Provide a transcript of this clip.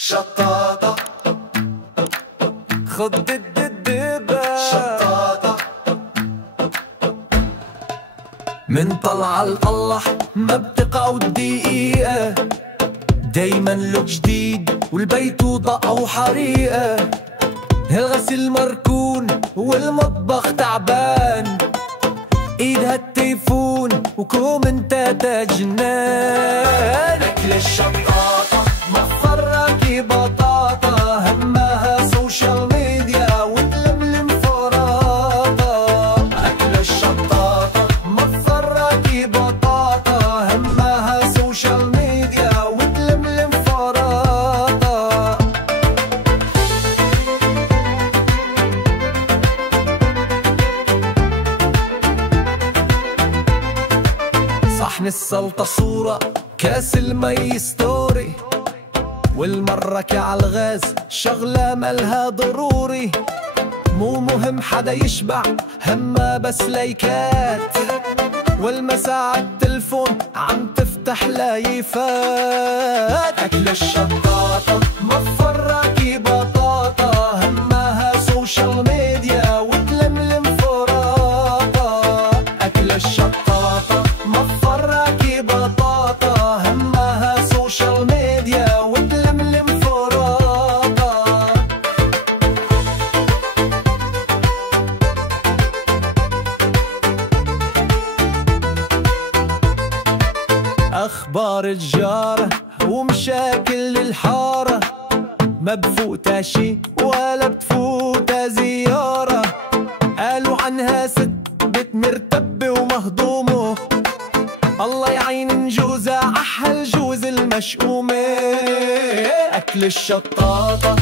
شطاطة خد الدبة شطاطة من طلع القلح ما بتقعد دقيقة، دايما له جديد والبيت وضقه حريقة. الغسيل مركون والمطبخ تعبان، ايدها التليفون وكومنتاتها جنان. أكل الشطاطة مفركي بطاطا، همها سوشيال ميديا وتلملم فراطة. أكل الشطاطة مفركي بطاطا، همها سوشيال ميديا وتلملم فراطة. صحن السلطة صورة، كاس المي ستوري، والمركة عالغاز شغلة مالها ضروري. مو مهم حدا يشبع، هما بس لايكات، والمساء عالتلفون عم تفتح لايفات. أكل الشطاطة مفركي بطاطا، همها سوشيال ميديا وتلملم فراطة. أكل الشطاطة مفركي بطاطا، همها سوشيال ميديا وتلملم فراطة. أخبار الجارة ومشاكل الحارة، ما بفوتها شي ولا بتفوتها زيارة. قالوا عنها ست بيت مرتبة ومهضومة، الله يعين جوزها عحل جوز المشؤومة. أكل الشطاطة